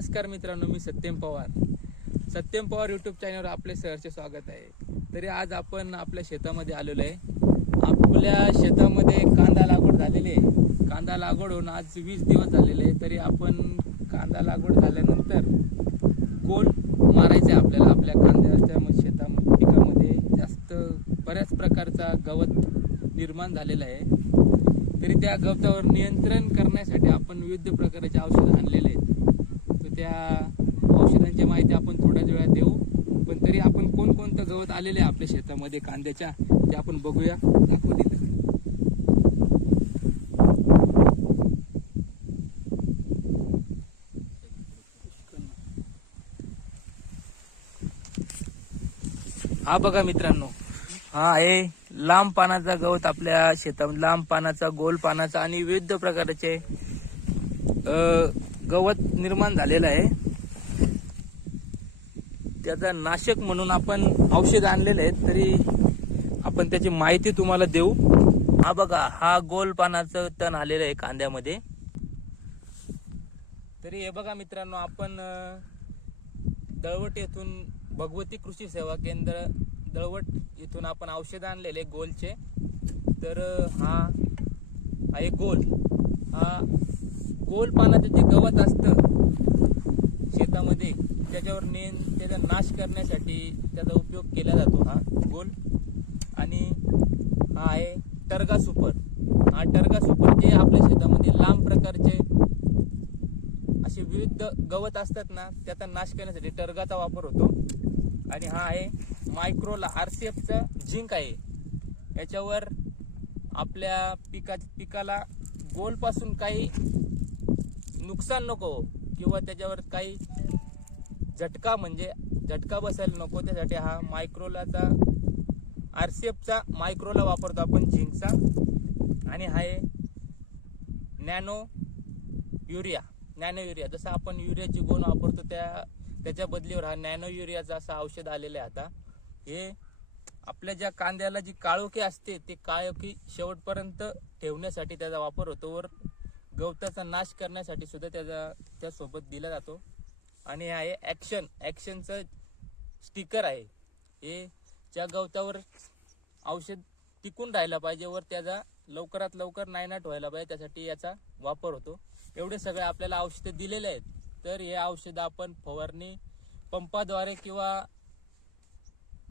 नमस्कार मित्रांनो मी सत्यम पवार. सत्यम पवार यूट्यूब चॅनलवर आपले सहर्ष स्वागत आहे. तरी आज आपण आपल्या शेतामध्ये आलेलो आहे. आपल्या शेतामध्ये कांदा लागवड झालेली आहे. कांदा लागवड होऊन आज वीस दिवस झालेले आहे. तरी आपण कांदा लागवड झाल्यानंतर गोल मारायचं आहे आपल्याला? आपल्या कांद्याच्या शेतामध्ये पिकामध्ये जास्त बऱ्याच प्रकारचा गवत निर्माण झालेला आहे. तरी त्या गवतावर नियंत्रण करण्यासाठी आपण विविध प्रकारचे औषधं आणलेले आहेत. त्या औषधांची माहिती आपण थोड्याच वेळात देऊ. पण तरी आपण कोणकोणतं गवत आलेले आहे आपल्या शेतामध्ये कांद्याच्या ते आपण बघूया. दाखवू तिथं. हा बघा मित्रांनो हा आहे लांब पानाचा गवत आपल्या शेतामध्ये लांब पानाचा गोल पानाचा आणि विविध प्रकारचे गवत निर्माण झालेलं आहे. त्याचा नाशक म्हणून आपण औषध आणलेले आहेत तरी आपण त्याची माहिती तुम्हाला देऊ. हा बघा हा गोल पानाचं तण आलेलं आहे कांद्यामध्ये. तरी हे बघा मित्रांनो आपण दळवट येथून भगवती कृषी सेवा केंद्र दळवट इथून आपण औषध आणलेले गोलचे. तर हा आहे गोल हा गोल पानाचं जे गवत असतं शेतामध्ये त्याच्यावर नेन त्याचा नाश करण्यासाठी त्याचा उपयोग केला जातो हा गोल. आणि हा आहे टर्गा सुपर. हा टर्गा सुपर जे आपल्या शेतामध्ये लांब प्रकारचे असे विविध गवत असतात ना त्याचा नाश करण्यासाठी टर्गाचा वापर होतो. आणि हा आहे मायक्रोला आर सी एफचा झिंक आहे. याच्यावर आपल्या पिका पिकाला गोलपासून काही नुकसान नको किंवा त्याच्यावर काही झटका म्हणजे झटका बसायला नको. त्यासाठी हा मायक्रोलाचा आर सी एफचा मायक्रोला वापरतो आपण झिंकचा. आणि हा आहे नॅनो युरिया नॅनो युरिया. जसं आपण युरियाची गोण वापरतो त्या त्याच्या बदलीवर हा नॅनो युरियाचा असं औषध आलेलं आहे आता. हे आपल्या ज्या कांद्याला जी काळोखी असते ते काळोखी शेवटपर्यंत ठेवण्यासाठी त्याचा वापर होतो. वर गवताचा नाश करण्यासाठी सुद्धा त्याचा त्यासोबत दिला जातो. आणि हे आहे ॲक्शन ॲक्शनचं स्टिकर आहे. हे ज्या गवतावर औषध टिकून राहायला पाहिजे वर त्याचा लवकरात लवकर नायनाट व्हायला पाहिजे त्यासाठी याचा वापर होतो. एवढे सगळे आपल्याला औषधं दिलेले आहेत. तर हे औषधं आपण फवारणी पंपाद्वारे किंवा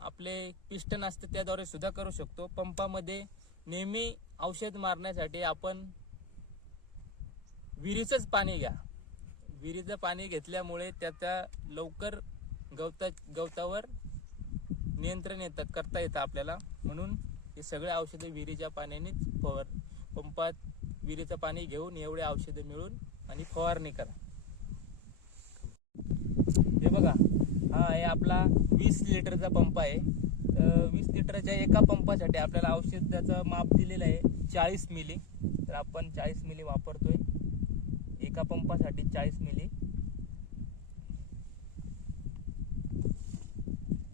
आपले पिस्टन असते त्याद्वारे सुद्धा करू शकतो. पंपामध्ये नेहमी औषध मारण्यासाठी आपण विहिरीचंच पाणी घ्या. विहिरीचं पाणी घेतल्यामुळे त्याचा लवकर गवता गवतावर नियंत्रण येतं करता येतं आपल्याला. म्हणून हे सगळे औषधे विहिरीच्या पाण्यानेच फवार पंपात विहिरीचं पाणी घेऊन एवढे औषधं मिळून आणि फवारणी करा. हे बघा हा हे आपला वीस लिटरचा पंप आहे. तर वीस लिटरच्या एका पंपासाठी आपल्याला औषधाचं माप दिलेलं आहे चाळीस मिली. तर आपण चाळीस मिली वापरतोय. एका पंपासाठी चाळीस मिली.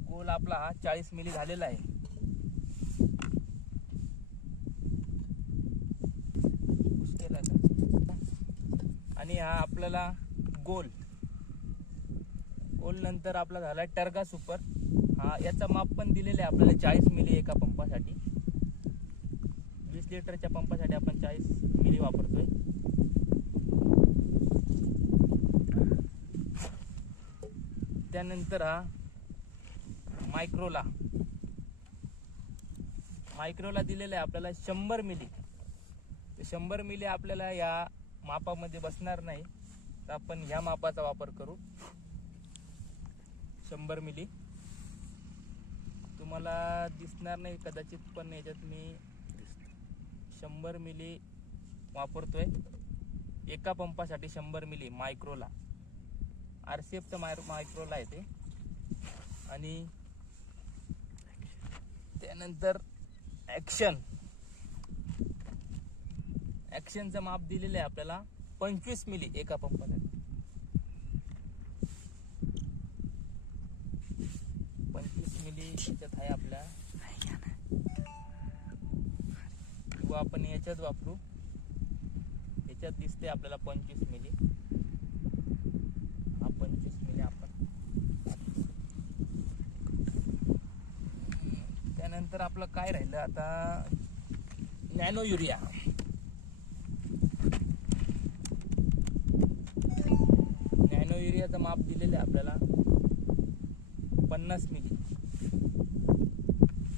गोल आपला हा चाळीस मिली झालेला आहे. आणि हा आपल्याला गोल. गोल नंतर आपला झाला टर्गा सुपर. हा याचा माप पण दिलेला आहे आपल्याला चाळीस मिली एका पंपासाठी. वीस लिटरच्या पंपासाठी आपण चाळीस मिली वापरतोय. त्यानंतर हा मायक्रोला. मायक्रोला दिलेला आहे आपल्याला शंभर मिली. तर शंभर मिली आपल्याला या मापामध्ये बसणार नाही. तर आपण ह्या मापाचा वापर करू. शंभर मिली. तुम्हाला दिसणार नाही कदाचित पण याच्यात मी शंभर मिली वापरतोय. एका पंपासाठी शंभर मिली मायक्रोला. आर सी एफचं माय मायक्रोला आहे ते आणि त्यानंतर ॲक्शन ॲक्शनचं माप दिलेलं आहे आपल्याला पंचवीस मिली एका पंपाला पंचवीस मिली याच्यात आहे आपल्या. किंवा आपण याच्यात वापरू. याच्यात दिसते आपल्याला पंचवीस मिली पंचवीस मिली आपण. त्यानंतर आपलं काय राहिलं आता? Nano urea. नॅनो युरियाचं माप दिलेलं आहे आपल्याला. पन्नास मिली.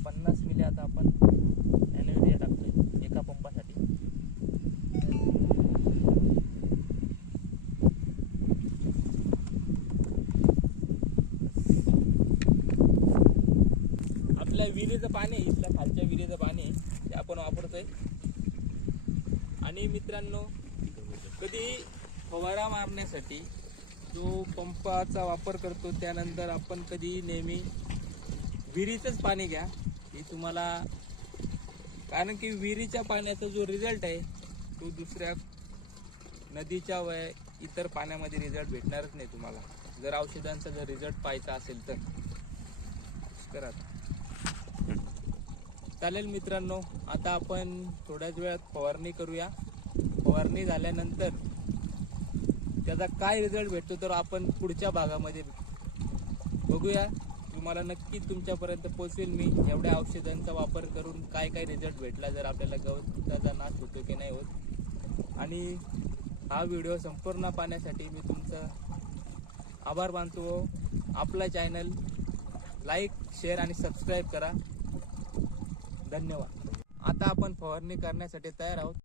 पन्नास मिली आता आपण. विहिरीचं पाणी इथलं इथल्या खालच्या विहिरीचं पाणी ते आपण वापरतोय. आणि मित्रांनो कधी फवारा मारण्यासाठी जो पंपाचा वापर करतो त्यानंतर आपण कधी नेहमी विहिरीचंच पाणी घ्या. हे तुम्हाला कारण की विहिरीच्या पाण्याचा जो रिझल्ट आहे तो दुसऱ्या नदीच्या व इतर पाण्यामध्ये रिझल्ट भेटणारच नाही तुम्हाला. जर औषधांचा जर रिझल्ट पाहायचा असेल तर. करा. चालेल मित्रांनो आता आपण थोड्याच वेळात फवारणी करूया. फवारणी झाल्यानंतर त्याचा काय रिझल्ट भेटतो तर आपण पुढच्या भागामध्ये बघूया. तुम्हाला नक्की तुमच्यापर्यंत पोचवेल मी. एवढ्या औषधांचा वापर करून काय काय रिझल्ट भेटला जर आपल्याला गवताचा नाश होतो की नाही होत. आणि हा व्हिडिओ संपूर्ण पाहण्यासाठी मी तुमचा आभार मानतो. आपला चॅनल लाईक शेअर आणि सबस्क्राईब करा. धन्यवाद. आता आपण फवारणी करण्यासाठी तयार आहोत.